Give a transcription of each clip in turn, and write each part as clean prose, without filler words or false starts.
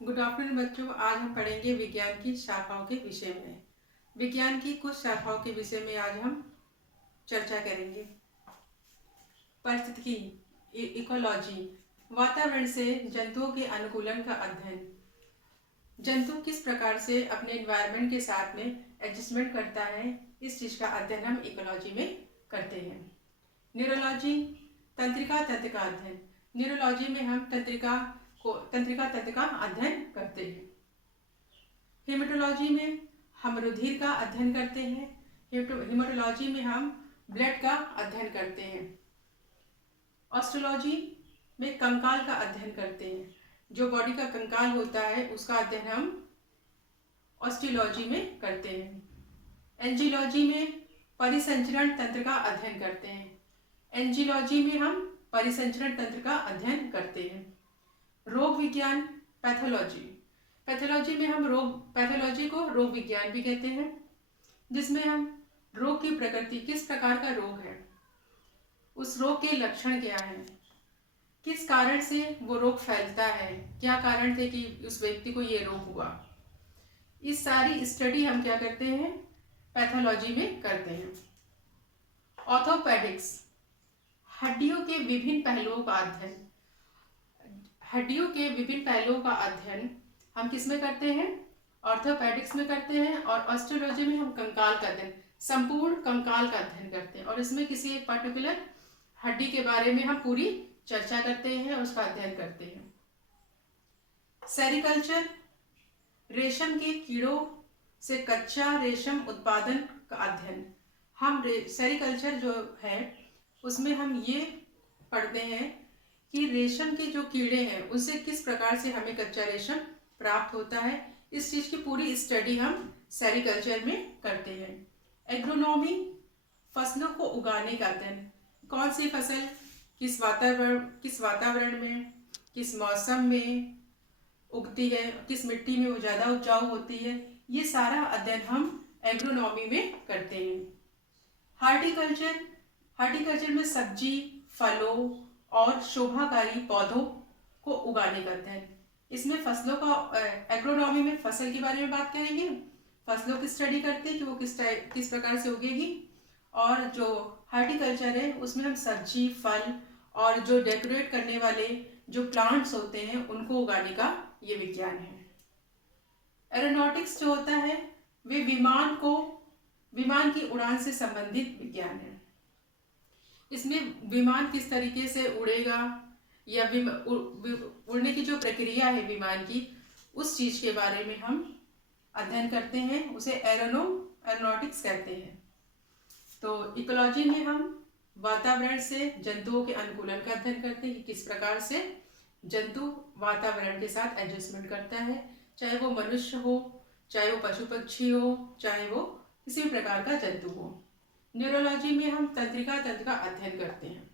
Good afternoon बच्चों। आज हम पढ़ेंगे विज्ञान की शाखाओं के विषय में। विज्ञान की कुछ शाखाओं के विषय में आज हम चर्चा करेंगे। पारिस्थितिकी, इकोलॉजी, वातावरण से जंतुओं के अनुकूलन का अध्ययन। जंतु किस प्रकार से अपने एनवायरनमेंट के साथ में एडजस्टमेंट करता है, इस चीज का अध्ययन हम इकोलॉजी में करते हैं। न्यूरोलॉजी, तंत्रिका तंत्र का अध्ययन। न्यूरोलॉजी में हम तंत्रिका तंत्र का अध्ययन करते हैं। हेमेटोलॉजी में हम रुधिर का अध्ययन करते हैं। हेमेटोलॉजी में हम ब्लड का अध्ययन करते हैं। ऑस्ट्रोलॉजी में कंकाल का अध्ययन करते हैं। जो बॉडी का कंकाल होता है उसका अध्ययन हम ऑस्टियोलॉजी में करते हैं। एंजियोलॉजी में परिसंचरण तंत्र का अध्ययन करते हैं। एंजियोलॉजी में हम परिसंचरण तंत्र का अध्ययन करते हैं। रोग विज्ञान, पैथोलॉजी। पैथोलॉजी में हम पैथोलॉजी को रोग विज्ञान भी कहते हैं, जिसमें हम रोग की प्रकृति, किस प्रकार का रोग है, उस रोग के लक्षण क्या हैं, किस कारण से वो रोग फैलता है, क्या कारण थे कि उस व्यक्ति को ये रोग हुआ, इस सारी स्टडी हम क्या करते हैं, पैथोलॉजी में करते हैं। ऑर्थोपेडिक्स, हड्डियों के विभिन्न पहलुओं का अध्ययन। हड्डियों के विभिन्न पहलुओं का अध्ययन हम किस में करते हैं, ऑर्थोपेडिक्स में करते हैं। और ऑस्टियोलॉजी में हम कंकाल का अध्ययन, संपूर्ण कंकाल का अध्ययन करते हैं, और इसमें किसी एक पर्टिकुलर हड्डी के बारे में हम पूरी चर्चा करते हैं, उसका अध्ययन करते हैं। सेरिकल्चर, रेशम के कीड़ों से कच्चा रेशम उत्पादन का अध्ययन। हम सेरिकल्चर जो है उसमें हम ये पढ़ते हैं कि रेशम के जो कीड़े हैं उनसे किस प्रकार से हमें कच्चा रेशम प्राप्त होता है, इस चीज की पूरी स्टडी हम सेरिकल्चर में करते हैं। एग्रोनॉमी, फसलों को उगाने का अध्ययन। कौन सी फसल किस वातावरण में, किस मौसम में उगती है, किस मिट्टी में वो ज्यादा उपजाऊ होती है, ये सारा अध्ययन हम एग्रोनॉमी में करते हैं। हार्टिकल्चर, हार्टिकल्चर में सब्जी, फलों और शोभाकारी पौधों को उगाने का अध्ययन। इसमें फसलों का, एग्रोनॉमी में फसल के बारे में बात करेंगे, फसलों की स्टडी करते हैं कि वो किस प्रकार से उगेगी। और जो हार्टिकल्चर है उसमें हम सब्जी, फल और जो डेकोरेट करने वाले जो प्लांट्स होते हैं उनको उगाने का ये विज्ञान है। एरोनॉटिक्स जो होता है वे विमान की उड़ान से संबंधित विज्ञान है। इसमें विमान किस तरीके से उड़ेगा या उड़ने की जो प्रक्रिया है विमान की, उस चीज के बारे में हम अध्ययन करते हैं, उसे एरोनॉटिक्स कहते हैं। तो इकोलॉजी में हम वातावरण से जंतुओं के अनुकूलन का अध्ययन करते हैं कि किस प्रकार से जंतु वातावरण के साथ एडजस्टमेंट करता है, चाहे वो मनुष्य हो, चाहे वो पशु पक्षी हो, चाहे वो किसी भी प्रकार का जंतु हो। न्यूरोलॉजी में हम तंत्रिका तंत्र का अध्ययन करते हैं।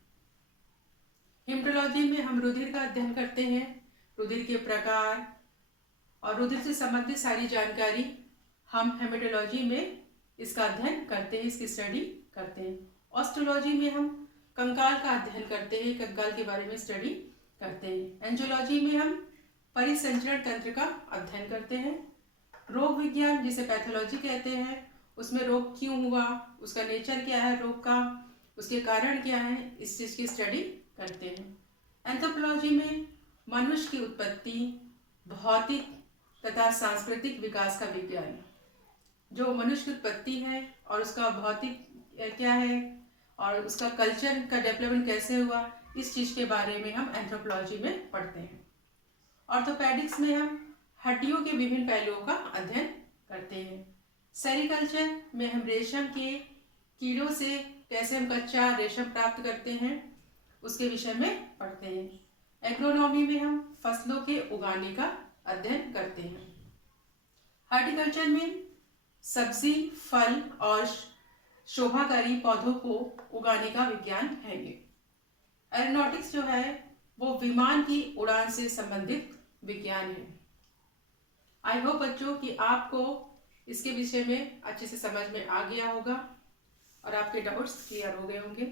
हेमेटोलॉजी में हम रुधिर का अध्ययन करते हैं, रुधिर के प्रकार और रुधिर से संबंधित सारी जानकारी हम हेमेटोलॉजी में इसका अध्ययन करते हैं, इसकी स्टडी करते हैं। ऑस्ट्रोलॉजी में हम कंकाल का अध्ययन करते हैं, कंकाल के बारे में स्टडी करते हैं। एंजियोलॉजी में हम परिसंचरण तंत्र का अध्ययन करते हैं। रोग विज्ञान, जिसे पैथोलॉजी कहते हैं, उसमें रोग क्यों हुआ, उसका नेचर क्या है रोग का, उसके कारण क्या है, इस चीज की स्टडी करते हैं। एंथ्रोपोलॉजी में मनुष्य की उत्पत्ति, भौतिक तथा सांस्कृतिक विकास का विज्ञान। जो मनुष्य की उत्पत्ति है और उसका भौतिक क्या है और उसका कल्चर का डेवलपमेंट कैसे हुआ, इस चीज के बारे में हम एंथ्रोपोलॉजी में पढ़ते हैं। ऑर्थोपेडिक्स में हम हड्डियों के विभिन्न पहलुओं का अध्ययन करते हैं। सेरिकल्चर में हम रेशम के कीड़ों से कैसे हम कच्चा रेशम प्राप्त करते हैं, उसके विषय में पढ़ते हैं। एग्रोनॉमी में हम फसलों के उगाने का अध्ययन करते हैं। हार्टिकल्चर में सब्जी, फल और शोभाकारी पौधों को उगाने का विज्ञान है ये। एरोनॉटिक्स जो है वो विमान की उड़ान से संबंधित विज्ञान है। आई होप बच्चों कि आपको इसके विषय में अच्छे से समझ में आ गया होगा और आपके डाउट्स क्लियर हो गए होंगे।